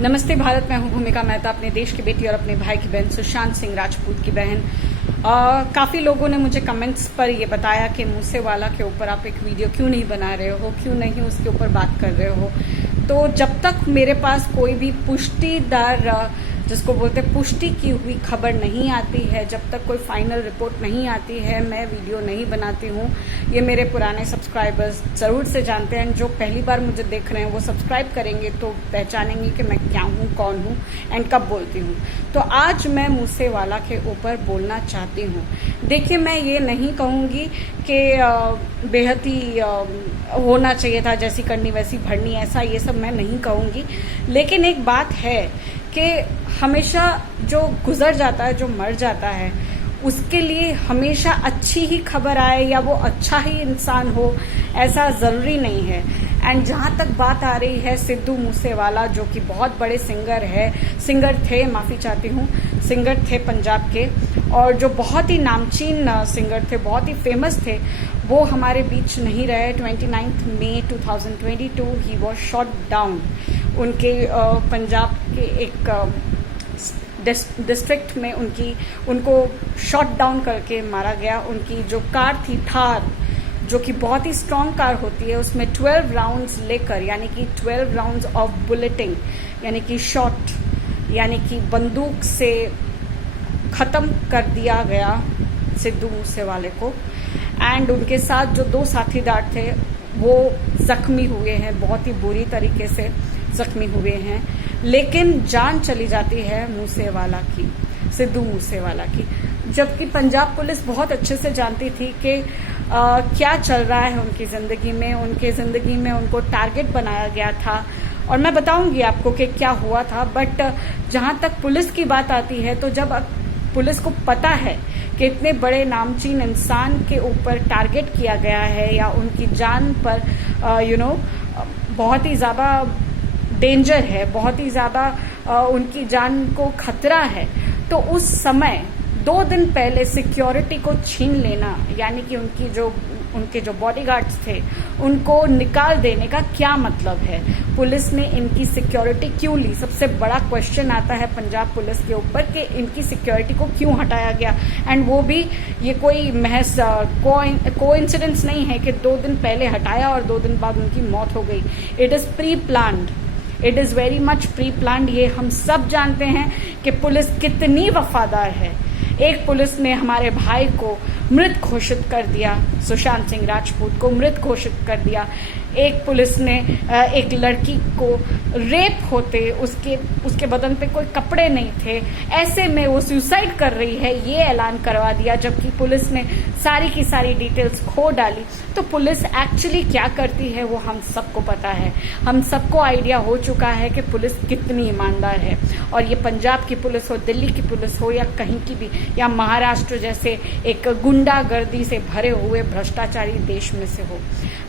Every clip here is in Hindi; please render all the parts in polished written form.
नमस्ते भारत, मैं हूं भूमिका मेहता, अपने देश की बेटी और अपने भाई की बहन सुशांत सिंह राजपूत की बहन। काफ़ी लोगों ने मुझे कमेंट्स पर ये बताया कि मूसेवाला के ऊपर आप एक वीडियो क्यों नहीं बना रहे हो, क्यों नहीं उसके ऊपर बात कर रहे हो। तो जब तक मेरे पास कोई भी पुष्टिदार, जिसको बोलते पुष्टि की हुई खबर नहीं आती है, जब तक कोई फाइनल रिपोर्ट नहीं आती है, मैं वीडियो नहीं बनाती हूँ। ये मेरे पुराने सब्सक्राइबर्स ज़रूर से जानते हैं। जो पहली बार मुझे देख रहे हैं वो सब्सक्राइब करेंगे तो पहचानेंगे कि मैं क्या हूँ, कौन हूँ एंड कब बोलती हूँ। तो आज मैं मूसेवाला के ऊपर बोलना चाहती हूँ। देखिए, मैं ये नहीं कहूँगी कि बेहद ही होना चाहिए था, जैसी करनी वैसी भरनी, ऐसा ये सब मैं नहीं कहूँगी। लेकिन एक बात है कि हमेशा जो गुजर जाता है, जो मर जाता है, उसके लिए हमेशा अच्छी ही खबर आए या वो अच्छा ही इंसान हो, ऐसा ज़रूरी नहीं है। एंड जहाँ तक बात आ रही है सिद्धू मूसेवाला, जो कि बहुत बड़े सिंगर थे पंजाब के, और जो बहुत ही नामचीन सिंगर थे, बहुत ही फेमस थे, वो हमारे बीच नहीं रहे। 29 मई 2022 ही वॉज शॉट डाउन। उनके पंजाब के एक डिस्ट्रिक्ट में उनको शॉट डाउन करके मारा गया। उनकी जो कार थी थार, जो कि बहुत ही स्ट्रॉन्ग कार होती है, उसमें 12 राउंड्स लेकर, यानी कि 12 राउंड्स ऑफ बुलेटिंग, यानी कि शॉट, यानी कि बंदूक से ख़त्म कर दिया गया सिद्धू मूसेवाले को। एंड उनके साथ जो 2 साथीदार थे वो जख्मी हुए हैं, बहुत ही बुरी तरीके से जख्मी हुए हैं। लेकिन जान चली जाती है सिद्धू मूसेवाला की, जबकि पंजाब पुलिस बहुत अच्छे से जानती थी कि क्या चल रहा है उनकी ज़िंदगी में। उनको टारगेट बनाया गया था और मैं बताऊंगी आपको कि क्या हुआ था। बट जहां तक पुलिस की बात आती है, तो जब पुलिस को पता है कि इतने बड़े नामचीन इंसान के ऊपर टारगेट किया गया है या उनकी जान पर बहुत ही ज़्यादा डेंजर है, बहुत ही ज़्यादा उनकी जान को खतरा है, तो उस समय 2 दिन पहले सिक्योरिटी को छीन लेना, यानी कि उनके जो बॉडीगार्ड्स थे उनको निकाल देने का क्या मतलब है? पुलिस ने इनकी सिक्योरिटी क्यों ली? सबसे बड़ा क्वेश्चन आता है पंजाब पुलिस के ऊपर कि इनकी सिक्योरिटी को क्यों हटाया गया। एंड वो भी ये कोई महज कोइंसिडेंस नहीं है कि 2 दिन पहले हटाया और 2 दिन बाद उनकी मौत हो गई। It is pre planned, it is very much pre planned. ये हम सब जानते हैं कि पुलिस कितनी वफादार है। एक पुलिस ने हमारे भाई को मृत घोषित कर दिया, सुशांत सिंह राजपूत को मृत घोषित कर दिया। एक पुलिस ने एक लड़की को रेप होते उसके बदन पे कोई कपड़े नहीं थे, ऐसे में वो सुसाइड कर रही है, ये ऐलान करवा दिया, जबकि पुलिस ने सारी की सारी डिटेल्स खो डाली। तो पुलिस एक्चुअली क्या करती है वो हम सबको पता है, हम सबको आइडिया हो चुका है कि पुलिस कितनी ईमानदार है। और ये पंजाब की पुलिस हो, दिल्ली की पुलिस हो, या कहीं की भी, या महाराष्ट्र जैसे एक गुंडागर्दी से भरे हुए भ्रष्टाचारी देश में से हो,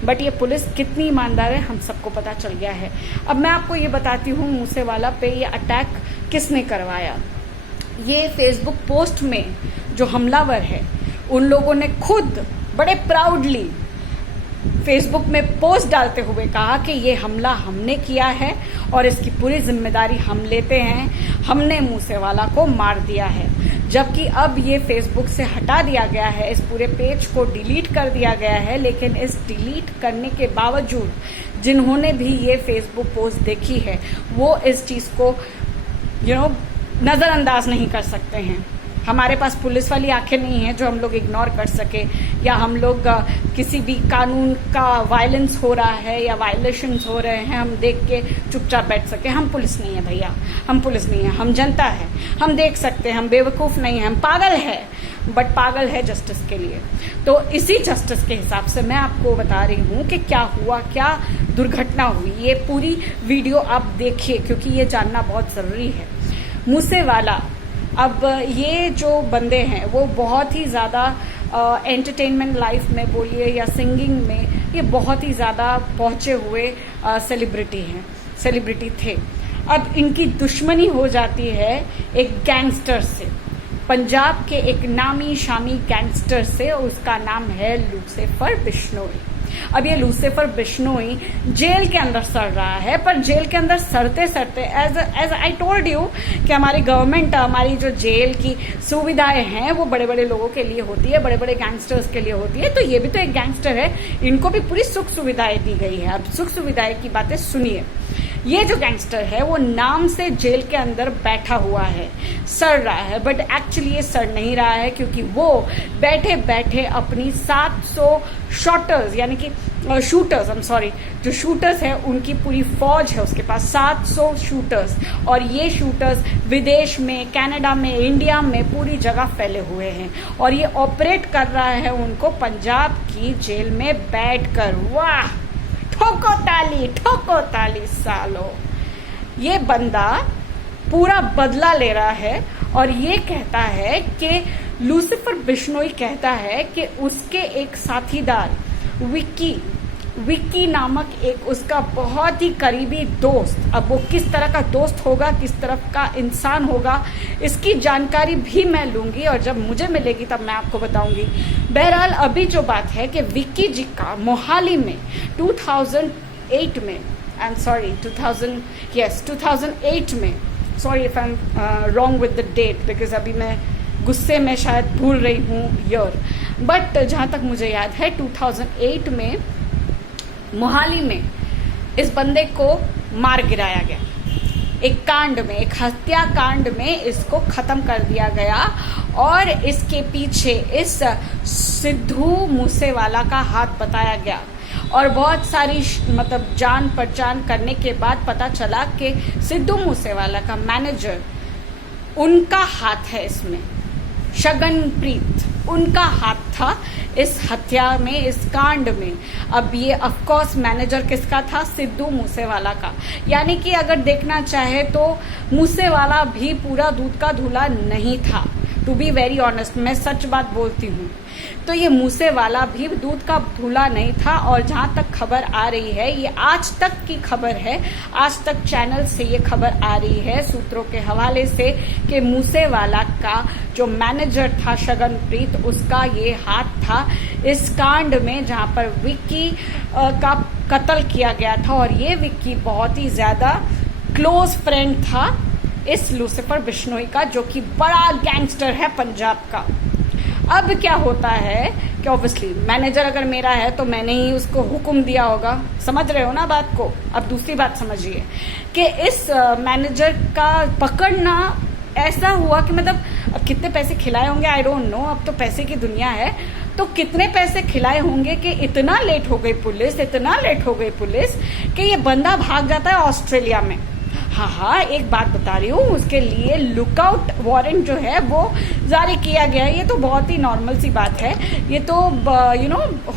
बट ये पुलिस कितनी ईमानदार है हम सबको पता चल गया है। अब मैं आपको ये बताती हूँ मूसेवाला पे ये अटैक किसने करवाया। ये फेसबुक पोस्ट में जो हमलावर है, उन लोगों ने खुद बड़े प्राउडली फेसबुक में पोस्ट डालते हुए कहा कि ये हमला हमने किया है और इसकी पूरी जिम्मेदारी हम लेते हैं, हमने मूसेवाला को मार दिया है। जबकि अब ये फेसबुक से हटा दिया गया है, इस पूरे पेज को डिलीट कर दिया गया है। लेकिन इस डिलीट करने के बावजूद जिन्होंने भी ये फेसबुक पोस्ट देखी है, वो इस चीज़ को नज़रअंदाज नहीं कर सकते हैं। हमारे पास पुलिस वाली आंखें नहीं हैं जो हम लोग इग्नोर कर सके, या हम लोग किसी भी कानून का वायलेंस हो रहा है या वायलेशंस हो रहे हैं हम देख के चुपचाप बैठ सके। हम पुलिस नहीं है भैया, हम पुलिस नहीं है, हम जनता है, हम देख सकते हैं, हम बेवकूफ़ नहीं हैं, हम पागल है, बट पागल है जस्टिस के लिए। तो इसी जस्टिस के हिसाब से मैं आपको बता रही हूँ कि क्या हुआ, क्या दुर्घटना हुई। ये पूरी वीडियो आप देखिए, क्योंकि ये जानना बहुत ज़रूरी है। मूसेवाला, अब ये जो बंदे हैं वो बहुत ही ज़्यादा एंटरटेनमेंट लाइफ में बोलिए या सिंगिंग में, ये बहुत ही ज़्यादा पहुँचे हुए सेलिब्रिटी थे। अब इनकी दुश्मनी हो जाती है एक गैंगस्टर से, पंजाब के एक नामी शामी गैंगस्टर से, उसका नाम है लूसीफर बिश्नोई। अब ये लूसीफर बिश्नोई जेल के अंदर सड़ रहा है, पर जेल के अंदर सड़ते सड़ते एज आई टोल्ड यू कि हमारी गवर्नमेंट, हमारी जो जेल की सुविधाएं हैं वो बड़े बड़े लोगों के लिए होती है, बड़े बड़े गैंगस्टर्स के लिए होती है। तो ये भी तो एक गैंगस्टर है, इनको भी पूरी सुख सुविधाएं दी गई है। अब सुख सुविधाएं की बातें सुनिए। ये जो गैंगस्टर है वो नाम से जेल के अंदर बैठा हुआ है, सड़ रहा है, बट एक्चुअली ये सड़ नहीं रहा है, क्योंकि वो बैठे बैठे अपनी 700 शॉटर्स यानी कि शूटर्स, जो शूटर्स है उनकी पूरी फौज है उसके पास, 700 शूटर्स। और ये शूटर्स विदेश में, कनाडा में, इंडिया में पूरी जगह फैले हुए हैं, और ये ऑपरेट कर रहा है उनको पंजाब की जेल में बैठकर। वाह, ठोको ताली सालो। ये बंदा पूरा बदला ले रहा है, और ये कहता है कि लूसीफर बिश्नोई कहता है कि उसके एक साथीदार विक्की नामक एक उसका बहुत ही करीबी दोस्त, अब वो किस तरह का दोस्त होगा, किस तरह का इंसान होगा, इसकी जानकारी भी मैं लूंगी, और जब मुझे मिलेगी तब मैं आपको बताऊंगी। बहरहाल अभी जो बात है कि विक्की जी का मोहाली में 2008 में, 2008 में, sorry if I am wrong with the date because अभी मैं गुस्से में शायद भूल रही हूँ ईयर, बट जहाँ तक मुझे याद है 2008 में मोहाली में इस बंदे को मार गिराया गया। एक कांड में, एक हत्याकांड में इसको खत्म कर दिया गया, और इसके पीछे इस सिद्धू मूसेवाला का हाथ बताया गया। और बहुत सारी मतलब जान पहचान करने के बाद पता चला कि सिद्धू मूसेवाला का मैनेजर, उनका हाथ है इसमें, शगनप्रीत उनका हाथ था इस हत्या में, इस कांड में। अब ये ऑफ कोर्स मैनेजर किसका था? सिद्धू मूसेवाला का। यानी कि अगर देखना चाहे तो मूसेवाला भी पूरा दूध का धूला नहीं था, टू बी वेरी ऑनेस्ट, मैं सच बात बोलती हूँ। तो ये मूसेवाला भी दूध का धूला नहीं था। और जहाँ तक खबर आ रही है, ये आज तक की खबर है, आज तक चैनल से ये खबर आ रही है सूत्रों के हवाले से कि मूसेवाला का जो मैनेजर था शगनप्रीत, उसका ये हाथ था इस कांड में जहाँ पर विक्की का कत्ल किया गया था। और ये विक्की बहुत ही ज्यादा क्लोज फ्रेंड था इस लूसीफर बिश्नोई का, जो कि बड़ा गैंगस्टर है पंजाब का। अब क्या होता है कि ऑब्वियसली मैनेजर अगर मेरा है तो मैंने ही उसको हुक्म दिया होगा, समझ रहे हो ना बात को। अब दूसरी बात समझिए कि इस मैनेजर का पकड़ना ऐसा हुआ कि मतलब अब कितने पैसे खिलाए होंगे आई डोंट नो, अब तो पैसे की दुनिया है, तो कितने पैसे खिलाए होंगे कि इतना लेट हो गई पुलिस कि ये बंदा भाग जाता है ऑस्ट्रेलिया में। हाँ, एक बात बता रही हूँ, उसके लिए लुकआउट वारंट जो है वो जारी किया गया है। ये तो बहुत ही नॉर्मल सी बात है, ये तो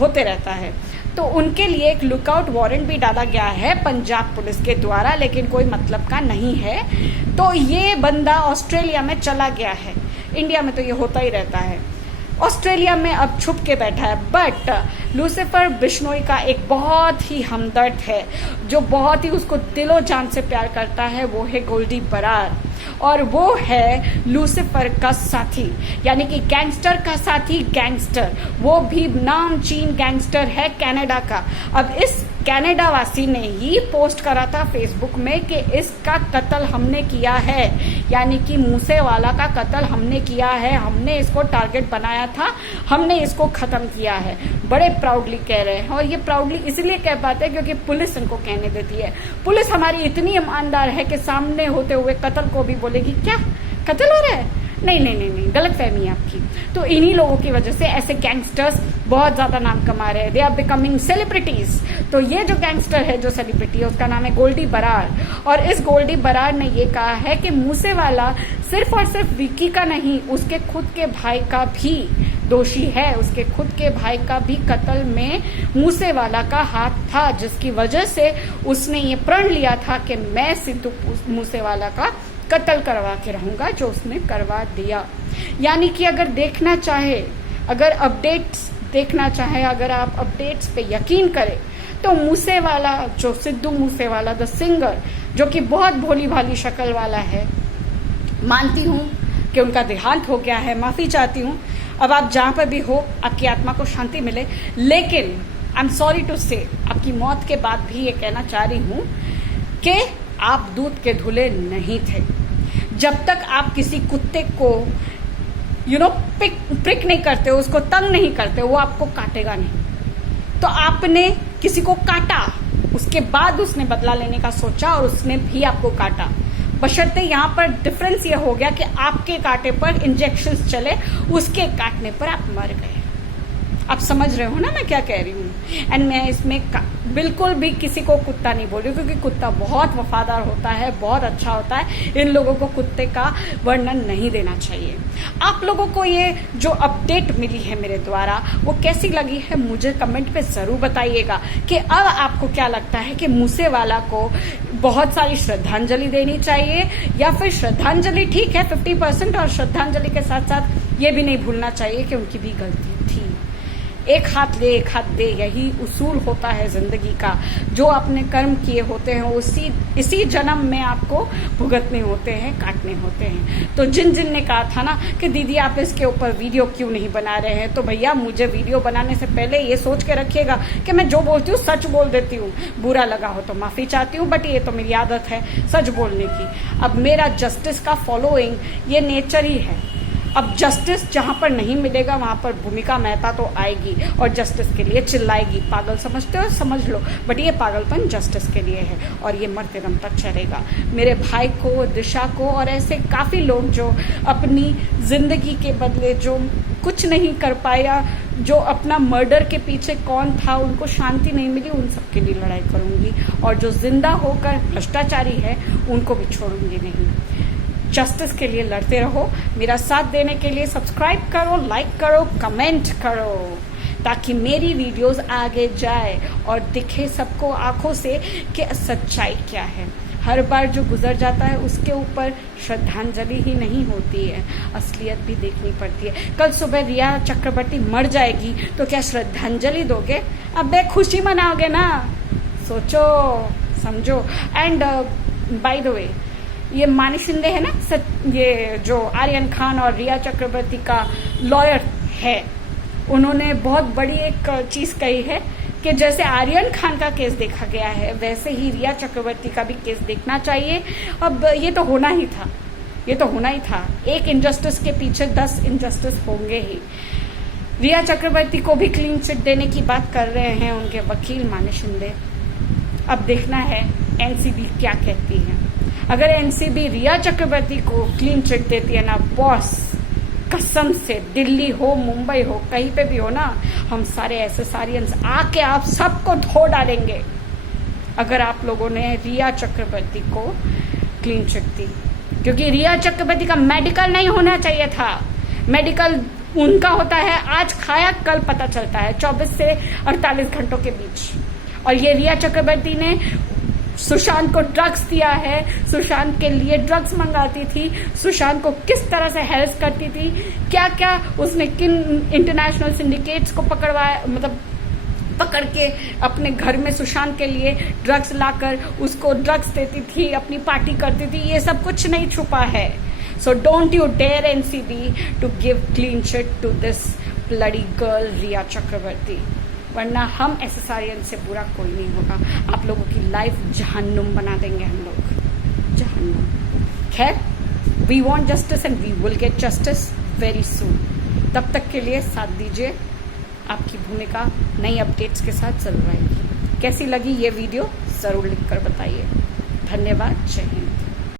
होते रहता है। तो उनके लिए एक लुकआउट वारंट भी डाला गया है पंजाब पुलिस के द्वारा, लेकिन कोई मतलब का नहीं है। तो ये बंदा ऑस्ट्रेलिया में चला गया है, इंडिया में तो ये होता ही रहता है, ऑस्ट्रेलिया में अब छुप के बैठा है। बट लूसीफर बिश्नोई का एक बहुत ही हमदर्द है, जो बहुत ही उसको दिलो जान से प्यार करता है, वो है गोल्डी बरार, और वो है लूसीफर का साथी, यानी कि गैंगस्टर का साथी गैंगस्टर, वो भी नामचीन गैंगस्टर है कनाडा का। अब इस कनाडा वासी ने ही पोस्ट करा था फेसबुक में कि इसका कत्ल हमने किया है, यानी कि मूसेवाला का कत्ल हमने किया है, हमने इसको टारगेट बनाया था, हमने इसको खत्म किया है। बड़े प्राउडली कह रहे हैं, और ये प्राउडली इसलिए कह पाते हैं क्योंकि पुलिस इनको कहने देती है। पुलिस हमारी इतनी ईमानदार है कि सामने होते हुए कत्ल को भी बोलेगी क्या कत्ल हो रहा है, नहीं, गलत फहमी है आपकी। तो इन्हीं लोगों की वजह से ऐसे गैंगस्टर्स बहुत ज्यादा नाम कमा रहे हैं, दे आर बिकमिंग सेलिब्रिटीज। तो ये जो गैंगस्टर है, जो सेलिब्रिटी है, उसका नाम है गोल्डी बरार। और इस गोल्डी बरार ने ये कहा है कि मूसेवाला सिर्फ और सिर्फ विक्की का नहीं, उसके खुद के भाई का भी दोषी है, उसके खुद के भाई का भी कत्ल में मूसेवाला का हाथ था, जिसकी वजह से उसने ये प्रण लिया था कि मैं सिद्धू मूसेवाला का कत्ल करवा के रहूंगा, जो उसने करवा दिया। यानी कि अगर देखना चाहे, अगर अपडेट्स देखना चाहे, अगर आप अपडेट्स पे यकीन करें तो मूसेवाला, जो सिद्धू मूसेवाला द सिंगर, जो कि बहुत भोली भाली शक्ल वाला है, मानती हूँ कि उनका देहांत हो गया है, माफी चाहती हूँ। अब आप जहाँ पर भी हो, आपकी आत्मा को शांति मिले, लेकिन आई एम सॉरी टू से, आपकी मौत के बाद भी ये कहना चाह रही हूँ कि आप दूध के धुले नहीं थे। जब तक आप किसी कुत्ते को प्रिक नहीं करते हो, उसको तंग नहीं करते, वो आपको काटेगा नहीं। तो आपने किसी को काटा, उसके बाद उसने बदला लेने का सोचा और उसने भी आपको काटा। बशर्ते यहाँ पर डिफरेंस ये हो गया कि आपके कांटे पर इंजेक्शंस चले, उसके काटने पर आप मर गए। आप समझ रहे हो ना मैं क्या कह रही हूँ। एंड मैं इसमें बिल्कुल भी किसी को कुत्ता नहीं बोल रही, क्योंकि कुत्ता बहुत वफादार होता है, बहुत अच्छा होता है। इन लोगों को कुत्ते का वर्णन नहीं देना चाहिए। आप लोगों को ये जो अपडेट मिली है मेरे द्वारा, वो कैसी लगी है मुझे कमेंट पे जरूर बताइएगा कि अब आपको क्या लगता है कि मूसेवाला को बहुत सारी श्रद्धांजलि देनी चाहिए, या फिर श्रद्धांजलि ठीक है 50%, और श्रद्धांजलि के साथ साथ ये भी नहीं भूलना चाहिए कि उनकी भी गलती थी। एक हाथ ले एक हाथ दे, यही उसूल होता है जिंदगी का। जो आपने कर्म किए होते हैं इसी जन्म में आपको भुगतने होते हैं, काटने होते हैं। तो जिन ने कहा था ना कि दीदी आप इसके ऊपर वीडियो क्यों नहीं बना रहे हैं, तो भैया मुझे वीडियो बनाने से पहले ये सोच के रखिएगा कि मैं जो बोलती हूँ सच बोल देती हूँ। बुरा लगा हो तो माफी चाहती हूँ, बट ये तो मेरी आदत है सच बोलने की। अब मेरा जस्टिस का फॉलोइंग ये नेचर ही है। अब जस्टिस जहां पर नहीं मिलेगा वहां पर भूमिका मेहता तो आएगी और जस्टिस के लिए चिल्लाएगी। पागल समझते हो समझ लो, बट ये पागलपन जस्टिस के लिए है और ये मरते दम तक चलेगा। मेरे भाई को, दिशा को और ऐसे काफी लोग जो अपनी जिंदगी के बदले जो कुछ नहीं कर पाया, जो अपना मर्डर के पीछे कौन था उनको शांति नहीं मिली, उन सबके लिए लड़ाई करूंगी। और जो जिंदा होकर भ्रष्टाचारी है उनको भी छोड़ूंगी नहीं। जस्टिस के लिए लड़ते रहो। मेरा साथ देने के लिए सब्सक्राइब करो, लाइक करो, कमेंट करो, ताकि मेरी वीडियोस आगे जाए और दिखे सबको आंखों से कि सच्चाई क्या है। हर बार जो गुजर जाता है उसके ऊपर श्रद्धांजलि ही नहीं होती है, असलियत भी देखनी पड़ती है। कल सुबह रिया चक्रवर्ती मर जाएगी तो क्या श्रद्धांजलि दोगे? अबे खुशी मनाओगे ना, सोचो समझो। एंड बाय द वे, ये मानी शिंदे है ना, ये जो आर्यन खान और रिया चक्रवर्ती का लॉयर है, उन्होंने बहुत बड़ी एक चीज कही है कि जैसे आर्यन खान का केस देखा गया है वैसे ही रिया चक्रवर्ती का भी केस देखना चाहिए। अब ये तो होना ही था, ये तो होना ही था। एक इनजस्टिस के पीछे 10 इनजस्टिस होंगे ही। रिया चक्रवर्ती को भी क्लीन चिट देने की बात कर रहे हैं उनके वकील मानी शिंदे। अब देखना है एनसीबी क्या कहती है। अगर एनसीबी रिया चक्रवर्ती को क्लीन चिट देती है ना बॉस, कसम से दिल्ली हो, मुंबई हो, कहीं पे भी हो ना, हम सारे एसएसआरियंस आके आप सबको धो डालेंगे अगर आप लोगों ने रिया चक्रवर्ती को क्लीन चिट दी। क्योंकि रिया चक्रवर्ती का मेडिकल नहीं होना चाहिए था। मेडिकल उनका होता है आज खाया कल पता चलता है, 24 से 48 घंटों के बीच। और ये रिया चक्रवर्ती ने सुशांत को ड्रग्स दिया है, सुशांत के लिए ड्रग्स मंगाती थी, सुशांत को किस तरह से हेल्प करती थी, क्या क्या उसने किन इंटरनेशनल सिंडिकेट्स को पकड़वाया, मतलब पकड़ के अपने घर में सुशांत के लिए ड्रग्स लाकर उसको ड्रग्स देती थी, अपनी पार्टी करती थी, ये सब कुछ नहीं छुपा है। So don't you dare NCB to give clean chit to this bloody girl Rhea Chakraborty, वरना हम एसएसआरियन से बुरा कोई नहीं होगा। आप लोगों की लाइफ जहन्नुम बना देंगे हम लोग, जहन्नुम। खैर, we want justice and we will get justice very soon. तब तक के लिए साथ दीजिए, आपकी भूमिका नई अपडेट्स के साथ जरूर आएगी। कैसी लगी ये वीडियो जरूर लिखकर बताइए। धन्यवाद, जय हिंद।